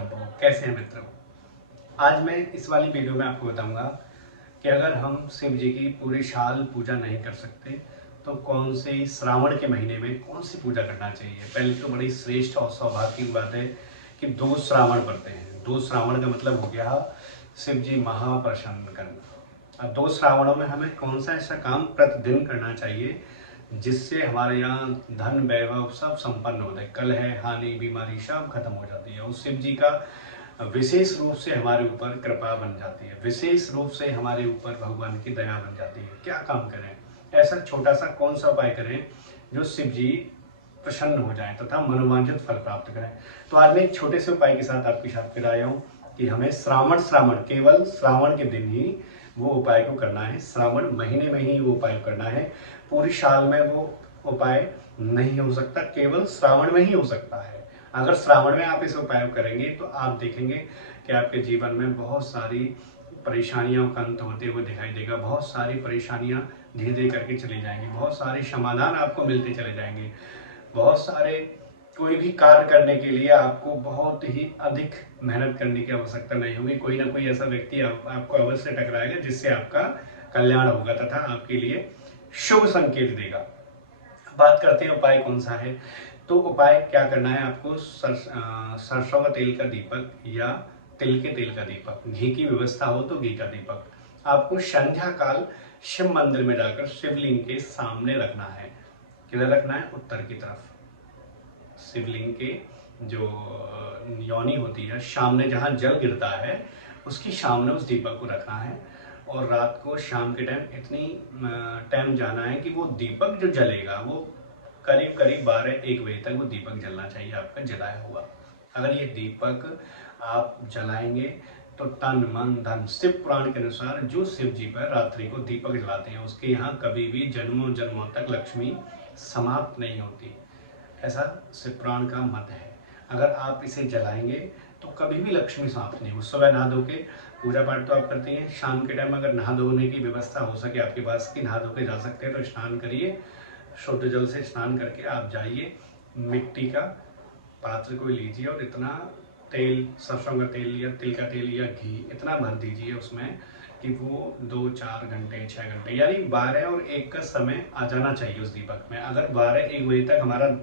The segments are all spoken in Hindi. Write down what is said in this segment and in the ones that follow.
शंभो। कैसे हैं मित्रों? आज मैं इस वाली वीडियो में आपको बताऊंगा कि अगर हम शिव जी की पूरी साल पूजा नहीं कर सकते तो कौन से श्रावण के महीने में कौन सी पूजा करना चाहिए। पहले तो बड़ी श्रेष्ठ और सौभाग्य की बात है कि 2 श्रावण पड़ते हैं। 2 श्रावण का मतलब हो गया शिव जी महाप्रसन्न करना। अब 2 श्रावणों में हमें कौन सा ऐसा काम प्रतिदिन करना चाहिए जिससे हमारे यहाँ धन वैभव सब संपन्न होता है, कलह हानि बीमारी सब खत्म हो जाती है। उस शिव जी का विशेष रूप से हमारे ऊपर कृपा बन जाती है, विशेष रूप से हमारे ऊपर भगवान की दया बन जाती है। क्या काम करें, ऐसा छोटा सा कौन सा उपाय करें जो शिव जी प्रसन्न हो जाए तथा मनोवांछित फल प्राप्त करें। तो आज मैं एक छोटे से उपाय के साथ आपके साथ फिर आया हूँ कि हमें श्रावण केवल श्रावण के दिन ही वो उपाय को करना है, श्रावण महीने में ही वो उपाय करना है। पूरी साल में वो उपाय नहीं हो सकता, केवल श्रावण में ही हो सकता है। अगर श्रावण में आप इस उपाय को करेंगे तो आप देखेंगे कि आपके जीवन में बहुत सारी परेशानियों का अंत होते हुए दिखाई देगा। बहुत सारी परेशानियां धीरे धीरे करके चली जाएंगी, बहुत सारे समाधान आपको मिलते चले जाएंगे। बहुत सारे कोई भी कार्य करने के लिए आपको बहुत ही अधिक मेहनत करने की आवश्यकता नहीं होगी। कोई ना कोई ऐसा व्यक्ति आपको अवश्य टकराएगा जिससे आपका कल्याण होगा तथा आपके लिए शुभ संकेत देगा। बात करते हैं उपाय कौन सा है। तो उपाय क्या करना है आपको, सरसों का तेल का दीपक या तिल के तेल का दीपक, घी की व्यवस्था हो तो घी का दीपक आपको संध्या काल शिव मंदिर में जाकर शिवलिंग के सामने रखना है। किधर रखना है? उत्तर की तरफ। शिवलिंग के जो योनि होती है, सामने जहां जल गिरता है उसकी सामने उस दीपक को रखना है। और रात को शाम के टाइम इतनी टाइम जाना है कि वो दीपक जो जलेगा वो करीब करीब 12-1 बजे तक वो दीपक जलना चाहिए आपका जलाया हुआ। अगर ये दीपक आप जलाएंगे तो तन मन धन, शिव पुराण के अनुसार जो शिव जी पर रात्रि को दीपक जलाते हैं उसके यहाँ कभी भी जन्मों जन्मों तक लक्ष्मी समाप्त नहीं होती, ऐसा शिव पुराण का मत है। अगर आप इसे जलाएंगे तो कभी भी लक्ष्मी समाप्त नहीं हो। सुबह नहा धो के पूजा पाठ तो आप करते हैं, शाम के टाइम अगर नहा धोने की व्यवस्था हो सके आपके पास की नहा धो के जा सकते हैं तो स्नान करिए। शुद्ध जल से स्नान करके आप जाइए, मिट्टी का पात्र को लीजिए और इतना तेल, सरसों का तेल या तिल का तेल या घी इतना भर दीजिए उसमें कि वो 2-4 घंटे 6 घंटे यानी 12 और 1 का समय आ जाना चाहिए उस दीपक में। अगर 12-1 बजे तक हमारा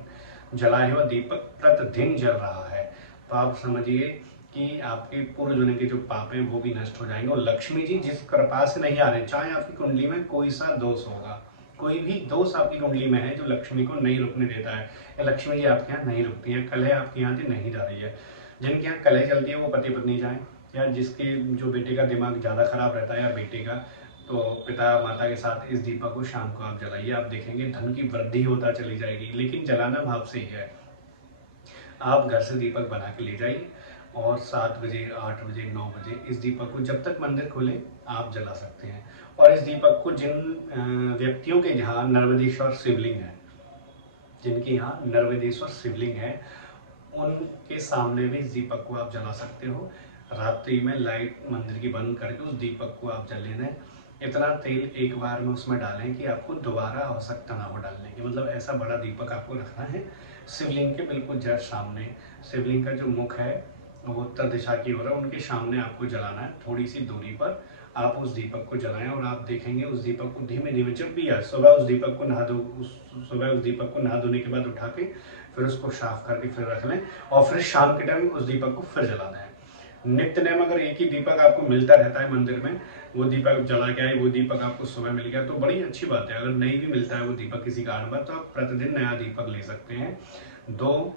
जलाया हुआ दीपक प्रतिदिन जल रहा है तो आप समझिए कि आपके पूर्व जन्म के जो पाप हैं वो भी नष्ट हो जाएंगे और लक्ष्मी जी जिस कृपा से नहीं आ रहे, चाहे आपकी कुंडली में कोई सा दोष होगा, कोई भी दोष आपकी कुंडली में है जो लक्ष्मी को नहीं रुकने देता है या लक्ष्मी जी आपके यहाँ नहीं रुकती है, कलह आपके यहाँ से नहीं जा रही है, जिनके यहाँ कलह चलती है वो पति पत्नी जाए या जिसके जो बेटे का दिमाग ज़्यादा खराब रहता है या बेटे का, तो पिता माता के साथ इस दीपक को शाम को आप जलाइए। आप देखेंगे धन की वृद्धि होता चली जाएगी, लेकिन जलाना भाव से ही है। आप घर से दीपक बना के ले जाइए और 7 बजे 8 बजे 9 बजे इस दीपक को जब तक मंदिर खोले आप जला सकते हैं। और इस दीपक को जिन व्यक्तियों के यहाँ नर्मदेश्वर शिवलिंग है, जिनके यहाँ नर्मदेश्वर शिवलिंग है, उनके सामने भी इस दीपक को आप जला सकते हो। रात्रि में लाइट मंदिर की बंद करके उस दीपक को आप जले दें। इतना तेल एक बार में उसमें डालें कि आपको दोबारा आवश्यकता ना हो डालने की, मतलब ऐसा बड़ा दीपक आपको रखना है शिवलिंग के बिल्कुल जस्ट सामने। शिवलिंग का जो मुख है वो उत्तर दिशा की ओर है, उनके सामने आपको जलाना है। थोड़ी सी दूरी पर आप उस दीपक को जलाएं और आप देखेंगे उस दीपक को धीमे धीमे, जब भी आज सुबह उस दीपक को नहा धोने के बाद उठा के फिर उसको साफ करके फिर रख लें और फिर शाम के टाइम उस दीपक को फिर जला दें। नित्य नेम अगर एक ही दीपक आपको मिलता रहता है मंदिर में, वो दीपक जला के आए, वो दीपक आपको सुबह मिल गया तो बड़ी अच्छी बात है। अगर नहीं भी मिलता है वो दीपक किसी कारण पर तो आप प्रतिदिन नया दीपक ले सकते हैं। 2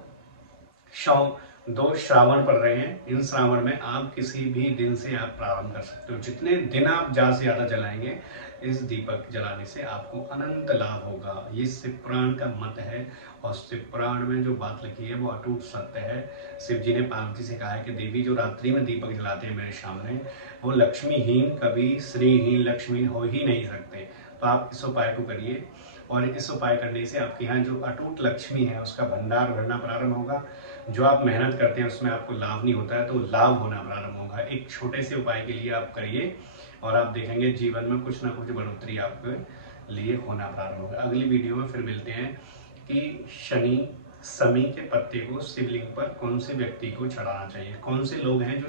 श्रावण पड़ रहे हैं, इन श्रावण में आप किसी भी दिन से आप प्रारंभ कर सकते हो। जितने दिन आप ज़्यादा से ज़्यादा जलाएंगे इस दीपक जलाने से आपको अनंत लाभ होगा। ये शिव पुराण का मत है और शिव पुराण में जो बात लिखी है वो अटूट सत्य है। शिव जी ने पार्वती से कहा है कि देवी जो रात्रि में दीपक जलाते हैं मेरे सामने वो लक्ष्मीहीन, कभी श्रीहीन, लक्ष्मीहीन हो ही नहीं सकते। तो आप इस उपाय को करिए और इस उपाय करने से आपके यहाँ जो अटूट लक्ष्मी है उसका भंडार भरना प्रारंभ होगा। जो आप मेहनत करते हैं उसमें आपको लाभ नहीं होता है तो लाभ होना प्रारंभ होगा। एक छोटे से उपाय के लिए आप करिए और आप देखेंगे जीवन में कुछ ना कुछ बढ़ोतरी आपके लिए होना प्रारंभ होगा। अगली वीडियो में फिर मिलते हैं कि शनि शमी के पत्ते को शिवलिंग पर कौन से व्यक्ति को चढ़ाना चाहिए, कौन से लोग हैं जो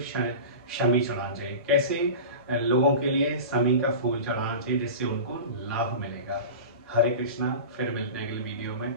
शमी चढ़ाना चाहिए, कैसे लोगों के लिए शमी का फूल चढ़ाना चाहिए जिससे उनको लाभ मिलेगा। हरे कृष्णा, फिर मिलते हैं अगले वीडियो में।